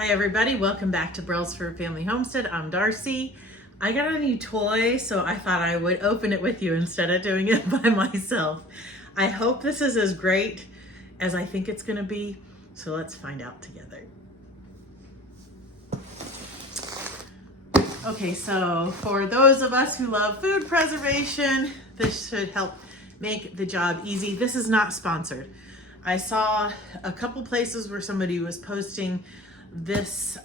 Hi everybody, welcome back to Brailsford Family Homestead. I'm Darcy. I got a new toy, so I thought I would open it with you instead of doing it by myself. I hope this is as great as I think it's gonna be, so let's find out together. Okay, so for those of us who love food preservation, this should help make the job easy. This is not sponsored. I saw a couple places where somebody was posting this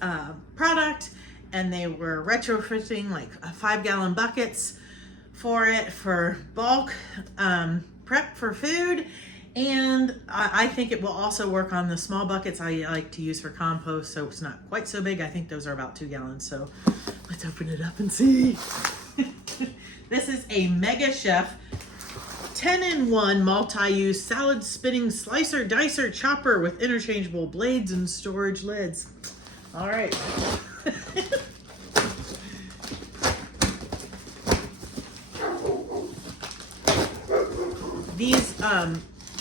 product and they were retrofitting like 5-gallon buckets for it for bulk prep for food, and I think it will also work on the small buckets I like to use for compost, so it's not quite so big. I think those are about 2 gallons, so let's open it up and see. This is a Mega Chef 10-in-1 multi-use salad spinning slicer, dicer, chopper with interchangeable blades and storage lids. All right. These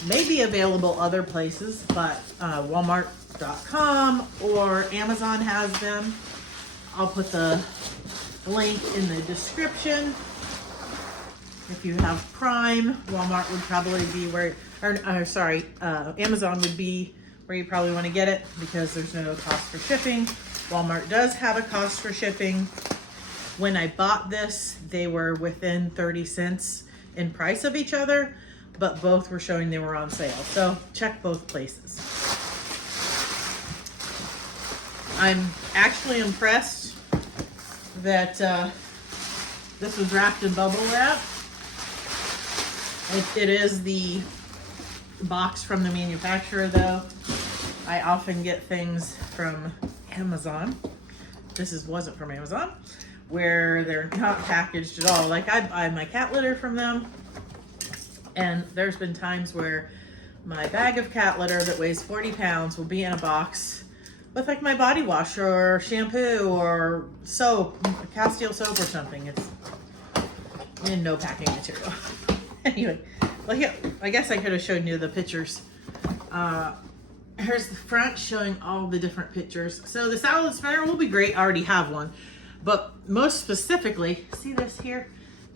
may be available other places, but Walmart.com or Amazon has them. I'll put the link in the description. If you have Prime, Walmart would probably be where, Amazon would be where you probably want to get it because there's no cost for shipping. Walmart does have a cost for shipping. When I bought this, they were within 30 cents in price of each other, but both were showing they were on sale. So check both places. I'm actually impressed that this was wrapped in bubble wrap. It is the box from the manufacturer though. I often get things from Amazon. This wasn't from Amazon, where they're not packaged at all. Like I buy my cat litter from them, and there's been times where my bag of cat litter that weighs 40 pounds will be in a box with like my body wash or shampoo or soap, Castile soap or something. It's in no packing material. Anyway, well, yeah, I guess I could have shown you the pictures. Here's the front showing all the different pictures. So the salad spinner will be great. I already have one. But most specifically, see this here?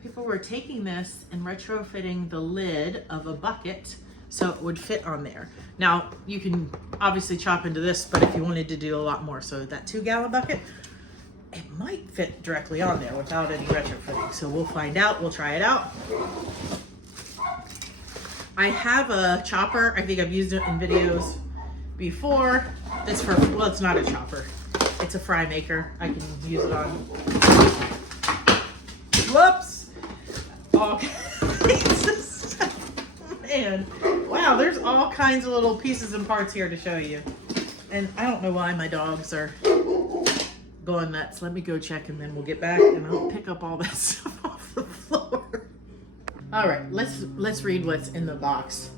People were taking this and retrofitting the lid of a bucket so it would fit on there. Now, you can obviously chop into this, but if you wanted to do a lot more, so that 2-gallon bucket, it might fit directly on there without any retrofitting. So we'll find out. We'll try it out. I have a chopper. I think I've used it in videos before. It's for, well, it's not a chopper. It's a fry maker. I can use it on, whoops, all kinds of stuff. Man, wow, there's all kinds of little pieces and parts here to show you. And I don't know why my dogs are going nuts. Let me go check and then we'll get back and I'll pick up all that stuff off the floor. All right, let's read what's in the box.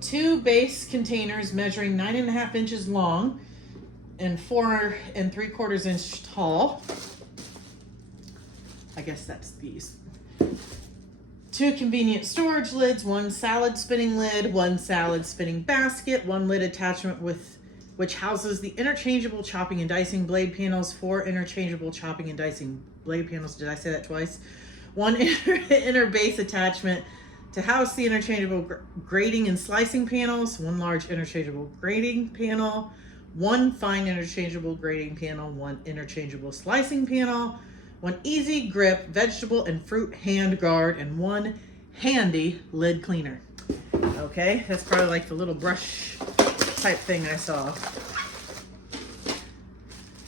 2 base containers measuring 9.5 inches long and 4 3/4 inch tall. I guess that's these. 2 convenient storage lids, 1 salad spinning lid, 1 salad spinning basket, 1 lid attachment which houses the interchangeable chopping and dicing blade panels, 4 interchangeable chopping and dicing blade panels. Did I say that twice? 1 inner base attachment to house the interchangeable grating and slicing panels, 1 large interchangeable grating panel, 1 fine interchangeable grating panel, 1 interchangeable slicing panel, 1 easy grip vegetable and fruit hand guard, and 1 handy lid cleaner. Okay, that's probably like the little brush type thing I saw.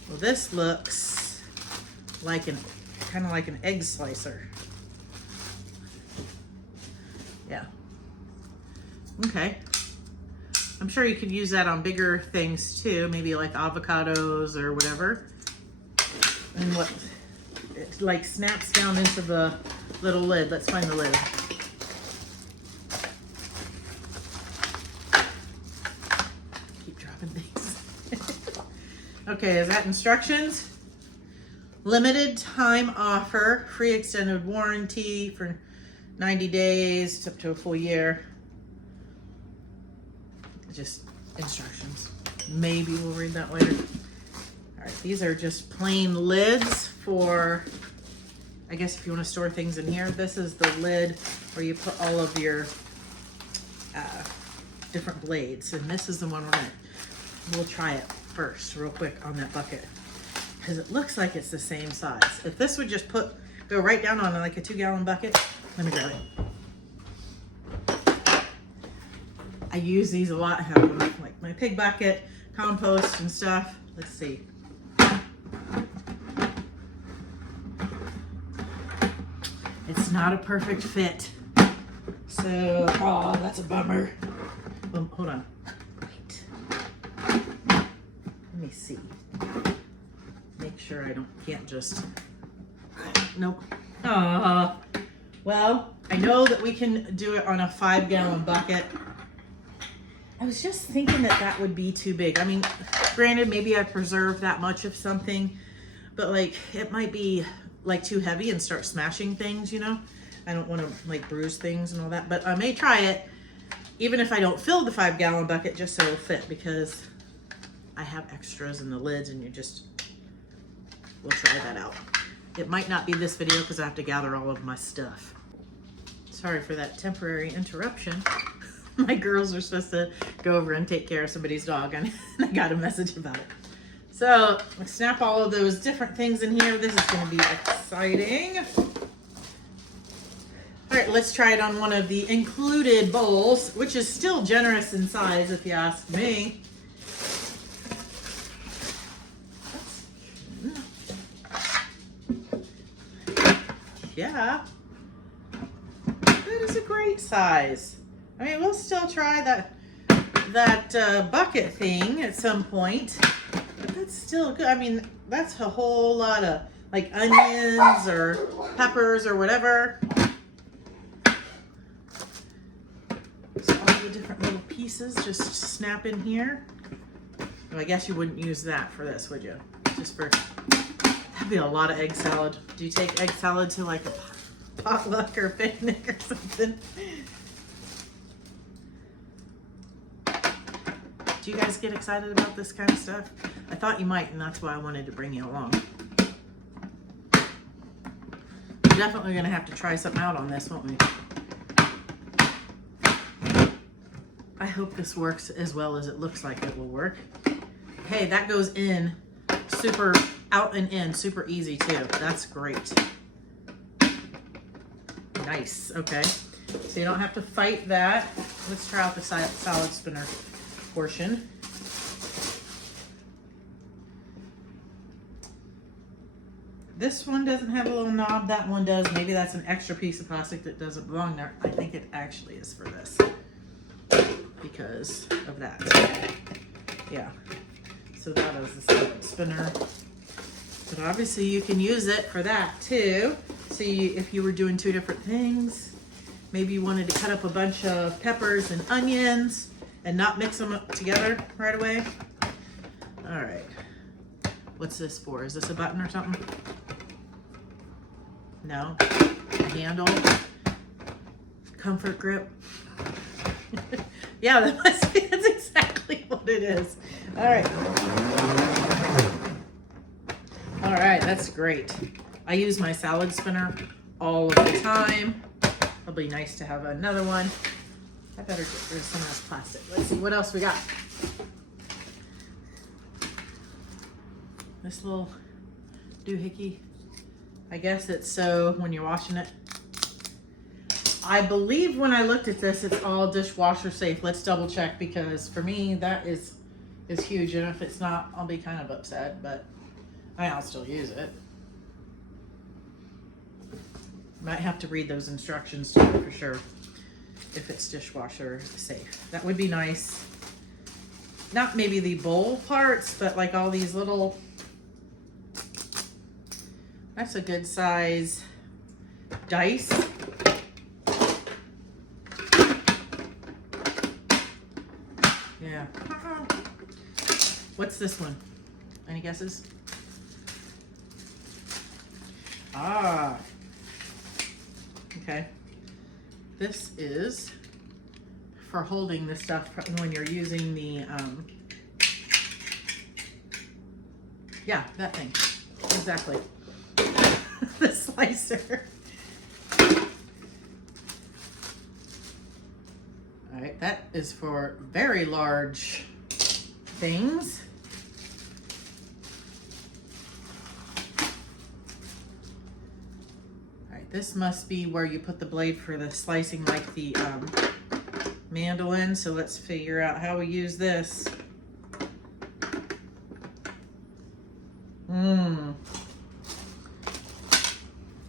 Well, this looks like kind of like an egg slicer. Yeah. Okay. I'm sure you could use that on bigger things too, maybe like avocados or whatever. And what it like snaps down into the little lid. Let's find the lid. Keep dropping things. Okay, is that instructions? Limited time offer, free extended warranty for 90 days up to a full year. Just instructions. Maybe we'll read that later. right, these are just plain lids for, I guess if you want to store things in here. This is the lid where you put all of your different blades. And this is the one we'll try it first real quick on that bucket, because it looks like it's the same size. If this would just go right down on like a 2-gallon bucket, let me grab it. I use these a lot, I have them like my pig bucket, compost and stuff. Let's see. It's not a perfect fit. So, oh, that's a bummer. Well, hold on. Wait. Let me see. Make sure I can't just, nope. Well, I know that we can do it on a 5-gallon bucket. I was just thinking that would be too big. I mean, granted, maybe I preserve that much of something, but like it might be like too heavy and start smashing things, you know? I don't want to like bruise things and all that, but I may try it even if I don't fill the 5-gallon bucket, just so it'll fit, because I have extras in the lids and we'll try that out. It might not be this video because I have to gather all of my stuff. Sorry for that temporary interruption. My girls are supposed to go over and take care of somebody's dog, and I got a message about it. So I snap all of those different things in here. This is going to be exciting. All right, let's try it on one of the included bowls, which is still generous in size if you ask me. Yeah, that is a great size. I mean, we'll still try that bucket thing at some point. But that's still good. I mean, that's a whole lot of like onions or peppers or whatever. So all the different little pieces just snap in here. Well, I guess you wouldn't use that for this, would you? Just for, that'd be a lot of egg salad. Do you take egg salad to like a potluck or picnic or something? Do you guys get excited about this kind of stuff? I thought you might, and that's why I wanted to bring you along. We're definitely gonna have to try something out on this, won't we? I hope this works as well as it looks like it will work. Hey, that goes in super, out and in, super easy too. That's great. Nice, okay. So you don't have to fight that. Let's try out the salad spinner portion. This one doesn't have a little knob, that one does. Maybe that's an extra piece of plastic that doesn't belong there. I think it actually is for this because of that. Yeah, so that is the salad spinner. But obviously you can use it for that too. So if you were doing 2 different things, maybe you wanted to cut up a bunch of peppers and onions and not mix them up together right away. All right, what's this for? Is this a button or something? No, a handle, comfort grip. Yeah, that's exactly what it is. All right. All right, that's great. I use my salad spinner all of the time. It'll be nice to have another one. I better get rid of some of this plastic. Let's see what else we got. This little doohickey. I guess it's so when you're washing it. I believe when I looked at this, it's all dishwasher safe. Let's double check, because for me, that is huge. And if it's not, I'll be kind of upset, but I'll still use it. Might have to read those instructions too, for sure, if it's dishwasher safe. That would be nice. Not maybe the bowl parts, but like all these little, that's a good size dice. Yeah. What's this one? Any guesses? Ah. Okay. This is for holding the stuff when you're using the Yeah, that thing. Exactly. The slicer. All right, that is for very large things. All right, this must be where you put the blade for the slicing, like the mandolin. So let's figure out how we use this.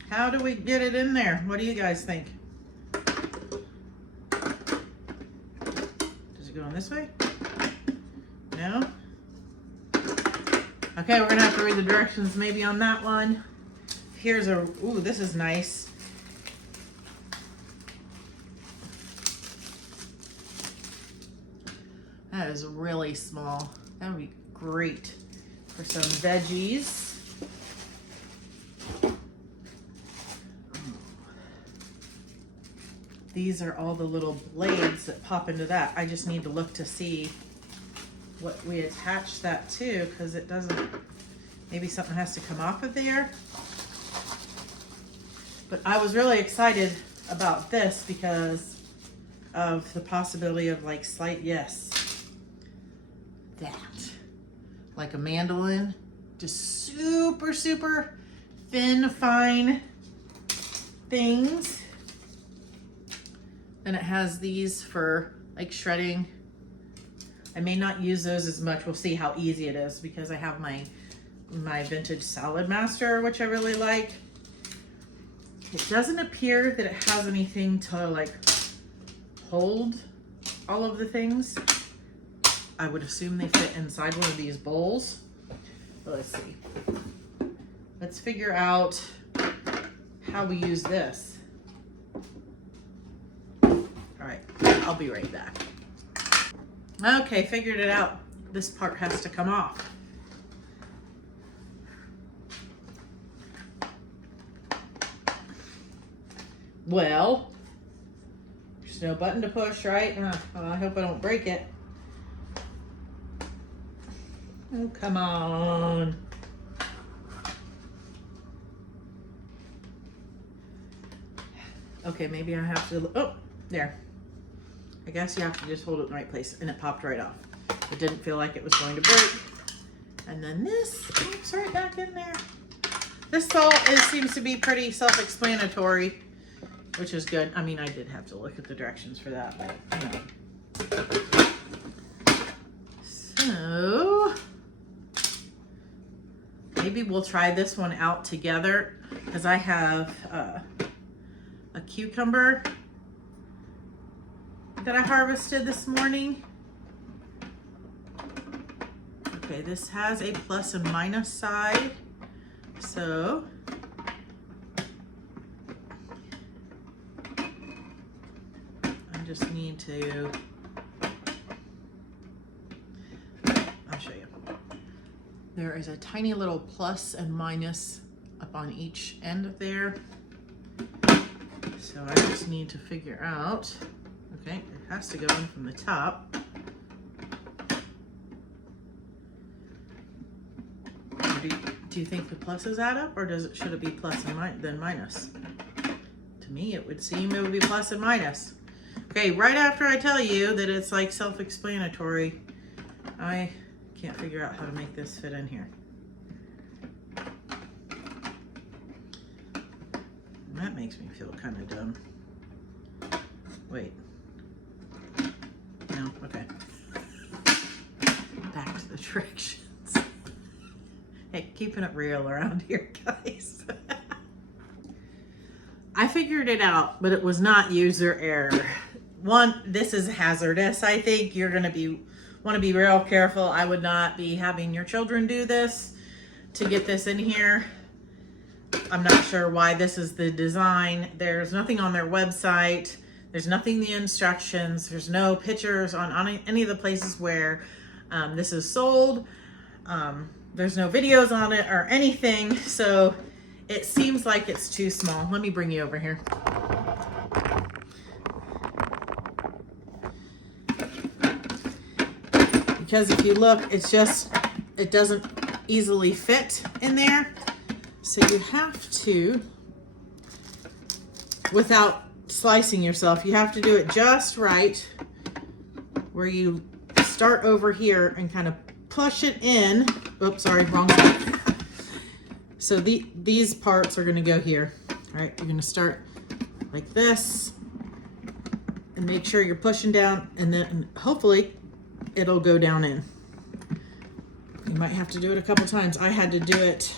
How do we get it in there? What do you guys think? Does it go in this way? No? Okay, we're gonna have to read the directions maybe on that one. Here's a, ooh, this is nice. That is really small. That would be great for some veggies. These are all the little blades that pop into that. I just need to look to see what we attach that to, because it doesn't, maybe something has to come off of there. But I was really excited about this because of the possibility of like slight, yes, that. Like a mandolin, just super, super thin, fine things. And it has these for like shredding. I may not use those as much. We'll see how easy it is because I have my vintage salad master, which I really like. It doesn't appear that it has anything to like hold all of the things. I would assume they fit inside one of these bowls. But let's see. Let's figure out how we use this. All right, I'll be right back. Okay, figured it out. This part has to come off. Well, there's no button to push, right? Well, I hope I don't break it. Oh, come on. Okay, maybe I have to, oh, there. I guess you have to just hold it in the right place, and it popped right off. It didn't feel like it was going to break. And then this pops right back in there. This all seems to be pretty self-explanatory, which is good. I mean, I did have to look at the directions for that, but you know. So maybe we'll try this one out together, because I have a cucumber that I harvested this morning. Okay, this has a plus and minus side. So I just need to, I'll show you. There is a tiny little plus and minus up on each end of there. So I just need to figure out, okay, it has to go in from the top. Do you think the pluses add up, or should it be plus and then minus? To me, it would seem it would be plus and minus. Okay, right after I tell you that it's like self-explanatory, I can't figure out how to make this fit in here. That makes me feel kind of dumb. Wait. No, okay. Back to the directions. Hey, keeping it real around here, guys. I figured it out, but it was not user error. One, this is hazardous. I think you're gonna want to be real careful. I would not be having your children do this to get this in here. I'm not sure why this is the design. There's nothing on their website. There's nothing in the instructions. There's no pictures on any of the places where this is sold. There's no videos on it or anything. So it seems like it's too small. Let me bring you over here. Because if you look, it's just, it doesn't easily fit in there. So you have to, without slicing yourself, you have to do it just right, where you start over here and kind of push it in. Oops, sorry, wrong side. So these parts are gonna go here. All right, you're gonna start like this and make sure you're pushing down, and then hopefully it'll go down in. You might have to do it a couple times. I had to do it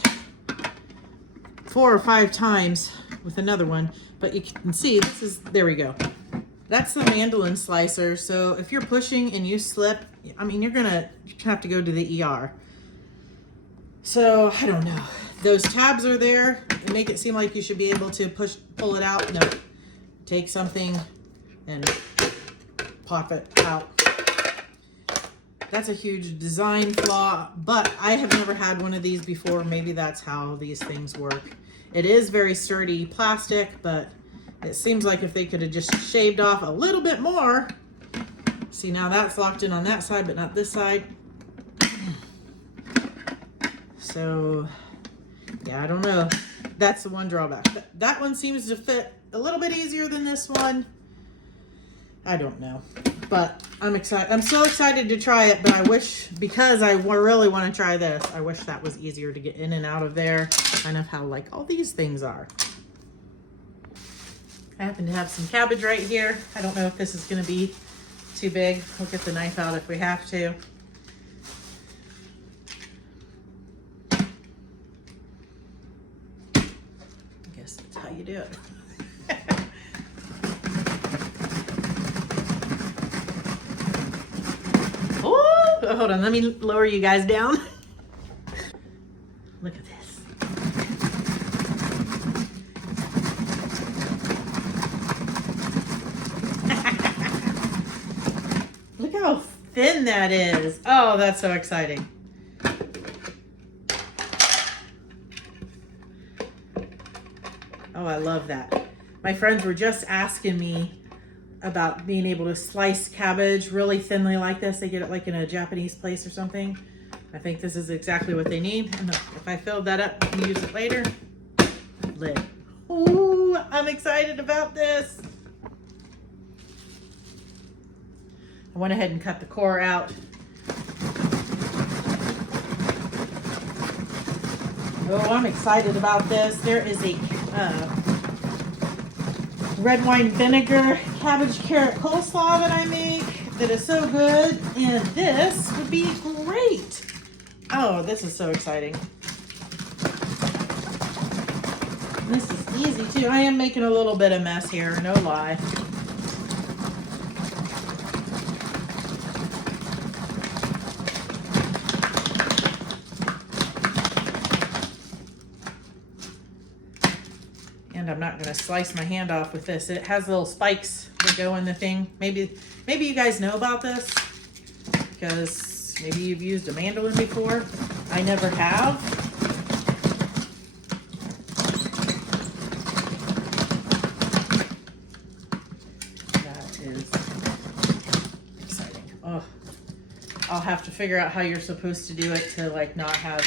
4 or 5 times with another one, but you can see this is, there we go. That's the mandolin slicer. So if you're pushing and you slip, I mean, you're gonna have to go to the ER. So I don't know. Those tabs are there and make it seem like you should be able to pull it out. No, take something and pop it out. That's a huge design flaw, but I have never had one of these before. Maybe that's how these things work. It is very sturdy plastic, but it seems like if they could have just shaved off a little bit more. See, now that's locked in on that side, but not this side. So, yeah, I don't know. That's the one drawback. That one seems to fit a little bit easier than this one. I don't know, but I'm excited. I'm so excited to try it, but I wish, because I really want to try this, I wish that was easier to get in and out of there, kind of how like all these things are. I happen to have some cabbage right here. I don't know if this is going to be too big. We'll get the knife out if we have to. I guess that's how you do it. Oh, hold on, let me lower you guys down. Look at this. Look how thin that is. Oh, that's so exciting. Oh, I love that. My friends were just asking me about being able to slice cabbage really thinly like this. They get it like in a Japanese place or something. I think this is exactly what they need. And if I filled that up, I can use it later. Lid. Ooh, I'm excited about this. I went ahead and cut the core out. Oh, I'm excited about this. There is a red wine vinegar cabbage carrot coleslaw that I make that is so good, and this would be great. Oh, this is so exciting. This is easy too. I am making a little bit of mess here, no lie. And I'm not gonna slice my hand off with this. It has little spikes that go in the thing. Maybe you guys know about this because maybe you've used a mandolin before. I never have. That is exciting. Oh, I'll have to figure out how you're supposed to do it to like not have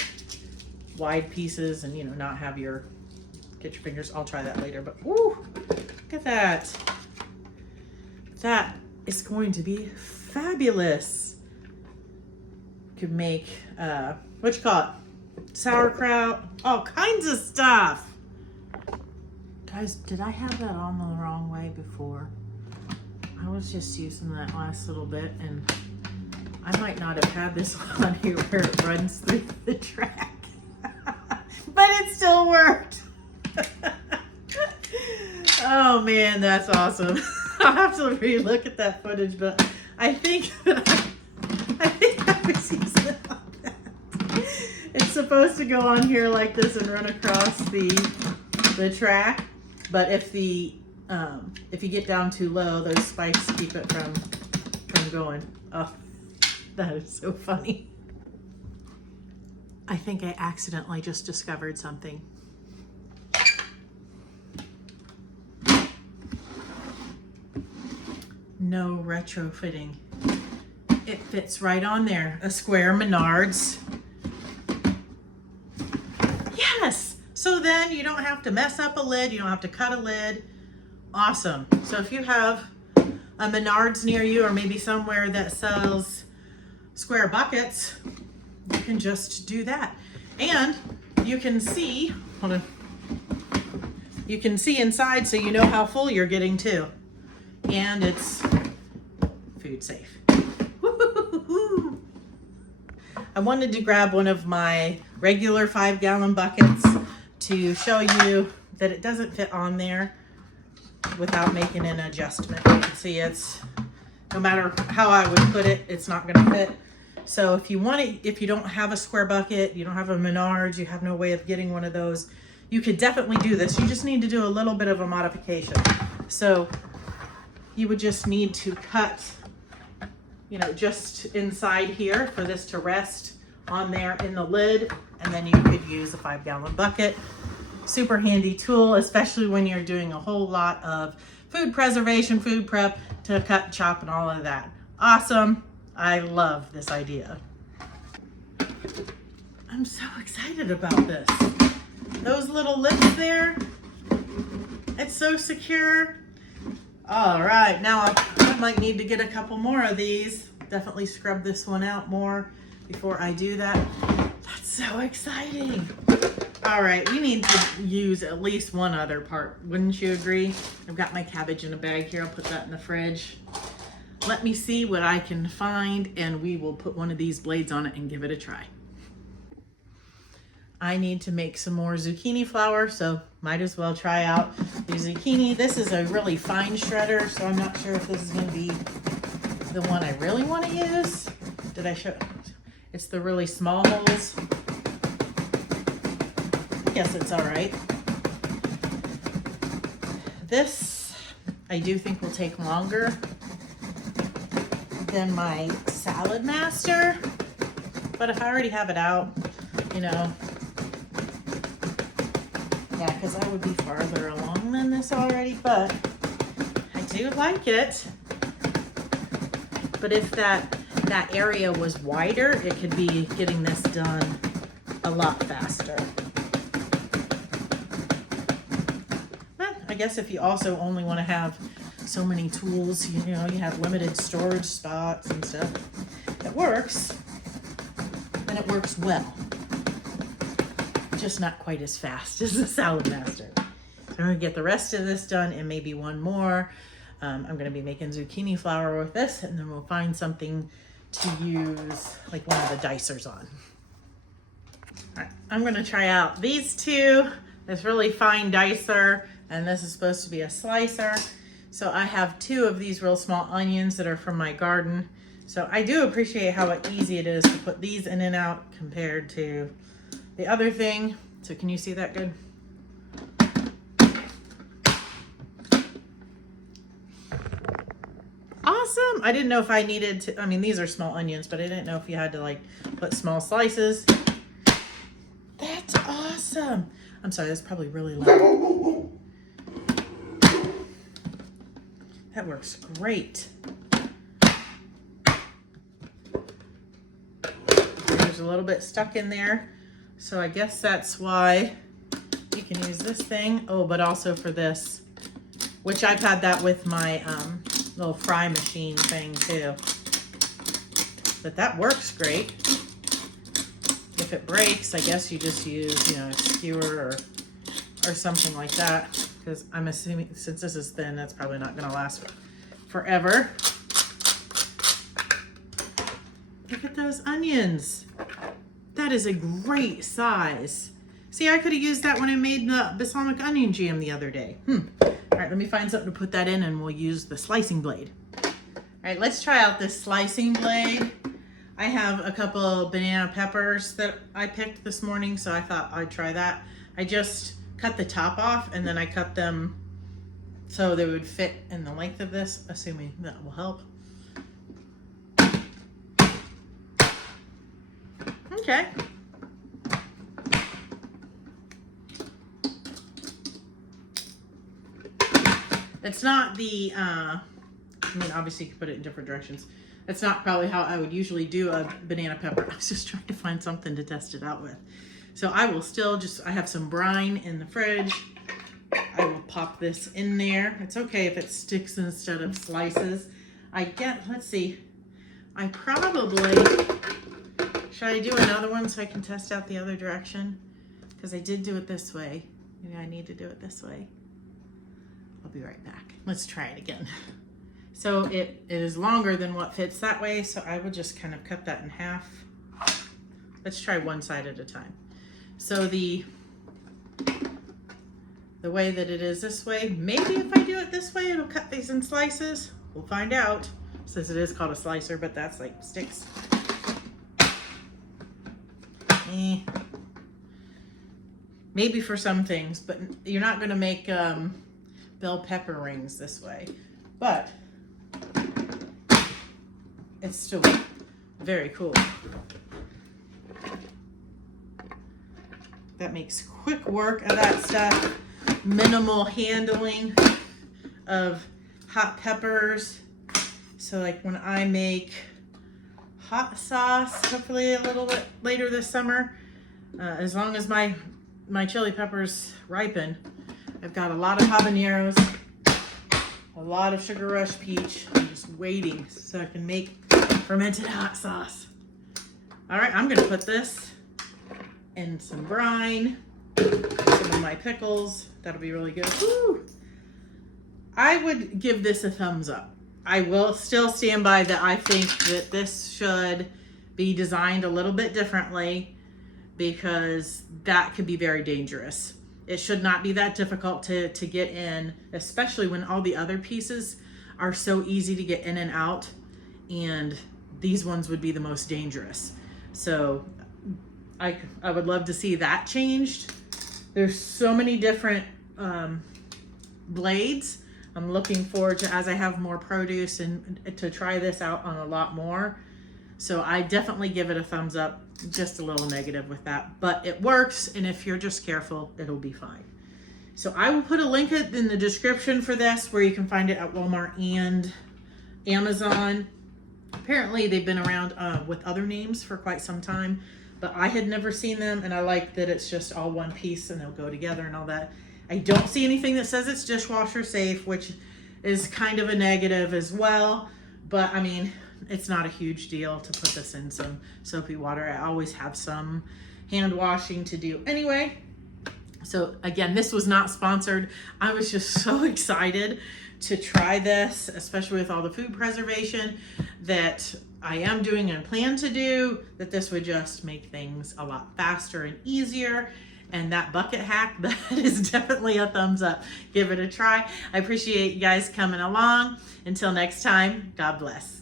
wide pieces and, you know, not have your, get your fingers. I'll try that later, but whoo, look at that. That is going to be fabulous. Could make, what you call it? Sauerkraut, all kinds of stuff. Guys, did I have that on the wrong way before? I was just using that last little bit, and I might not have had this on here where it runs through the track. But it still worked. Oh man, that's awesome. I'll have to re-look at that footage, but I think I was using it on that. It's supposed to go on here like this and run across the track, but if you get down too low, those spikes keep it from going. Oh, that is so funny. I think I accidentally just discovered something. No retrofitting. It fits right on there. A square Menards So then you don't have to mess up a lid, you don't have to cut a lid. Awesome. So if you have a Menards near you, or maybe somewhere that sells square buckets, you can just do that. And you can see, hold on, you can see inside so you know how full you're getting too. And it's food safe. I wanted to grab one of my regular 5-gallon buckets to show you that it doesn't fit on there without making an adjustment. You can see it's, no matter how I would put it, it's not gonna fit. So if you want it, if you don't have a square bucket, you don't have a Menards, you have no way of getting one of those, you could definitely do this. You just need to do a little bit of a modification. So you would just need to cut, you know, just inside here for this to rest on there in the lid, and then you could use a 5-gallon bucket. Super handy tool, especially when you're doing a whole lot of food preservation, food prep, to cut, chop, and all of that. Awesome. I love this idea. I'm so excited about this. Those little lips there, it's so secure. All right, now I might need to get a couple more of these. Definitely scrub this one out more before I do that. That's so exciting. All right, we need to use at least one other part. Wouldn't you agree? I've got my cabbage in a bag here. I'll put that in the fridge. Let me see what I can find, and we will put one of these blades on it and give it a try. I need to make some more zucchini flour, so might as well try out the zucchini. This is a really fine shredder, so I'm not sure if this is going to be the one I really want to use. Did I show? It's the really small holes. I guess it's all right. This, I do think, will take longer than my Salad Master, but if I already have it out, you know, yeah, because I would be farther along than this already, but I do like it. But if that area was wider, it could be getting this done a lot faster. But I guess if you also only want to have so many tools, you know, you have limited storage spots and stuff, it works, and it works well. Just not quite as fast as the Salad Master. So I'm gonna get the rest of this done and maybe one more. I'm gonna be making zucchini flour with this, and then we'll find something to use like one of the dicers on. All right, I'm gonna try out these two, this really fine dicer, and this is supposed to be a slicer. So I have 2 of these real small onions that are from my garden. So I do appreciate how easy it is to put these in and out compared to the other thing. So can you see that good? Awesome. I didn't know if I needed to, I mean, these are small onions, but I didn't know if you had to like put small slices. That's awesome. I'm sorry, that's probably really loud. That works great. There's a little bit stuck in there. So I guess that's why you can use this thing. Oh, but also for this, which I've had that with my little fry machine thing too. But that works great. If it breaks, I guess you just use, you know, a skewer or something like that. Because I'm assuming, since this is thin, that's probably not going to last forever. Look at those onions. That is a great size. See, I could have used that when I made the balsamic onion jam the other day. All right, let me find something to put that in, and we'll use the slicing blade. All right, let's try out this slicing blade. I have a couple banana peppers that I picked this morning, so I thought I'd try that. I just cut the top off, and then I cut them so they would fit in the length of this, assuming that will help. Okay. It's not the, I mean, obviously you can put it in different directions. It's not probably how I would usually do a banana pepper. I was just trying to find something to test it out with. So I will still I have some brine in the fridge. I will pop this in there. It's okay if it sticks instead of slices. Let's see, should I do another one so I can test out the other direction? Because I did do it this way. Maybe I need to do it this way. I'll be right back. Let's try it again. So it is longer than what fits that way, so I will just kind of cut that in half. Let's try one side at a time. So the way that it is this way, maybe if I do it this way, it'll cut these in slices. We'll find out, since it is called a slicer, but that's like sticks. Maybe for some things, but you're not gonna make bell pepper rings this way. But it's still very cool. That makes quick work of that stuff. Minimal handling of hot peppers. So like when I make hot sauce, hopefully a little bit later this summer, as long as my chili peppers ripen, I've got a lot of habaneros, a lot of sugar rush peach. I'm just waiting so I can make fermented hot sauce. All right, I'm gonna put this in some brine, some of my pickles. That'll be really good. Woo! I would give this a thumbs up. I will still stand by that. I think that this should be designed a little bit differently because that could be very dangerous. It should not be that difficult to get in, especially when all the other pieces are so easy to get in and out, and these ones would be the most dangerous. So I would love to see that changed. There's so many different blades. I'm looking forward to, as I have more produce, and to try this out on a lot more. So I definitely give it a thumbs up, just a little negative with that, but it works. And if you're just careful, it'll be fine. So I will put a link in the description for this, where you can find it at Walmart and Amazon. Apparently they've been around with other names for quite some time, but I had never seen them, and I like that it's just all one piece and they'll go together and all that. I don't see anything that says it's dishwasher safe, which is kind of a negative as well, but I mean, it's not a huge deal to put this in some soapy water. I always have some hand washing to do anyway. So again, this was not sponsored. I was just so excited to try this, especially with all the food preservation that I am doing and plan to do, that this would just make things a lot faster and easier. And that bucket hack, that is definitely a thumbs up. Give it a try. I appreciate you guys coming along. Until next time, God bless.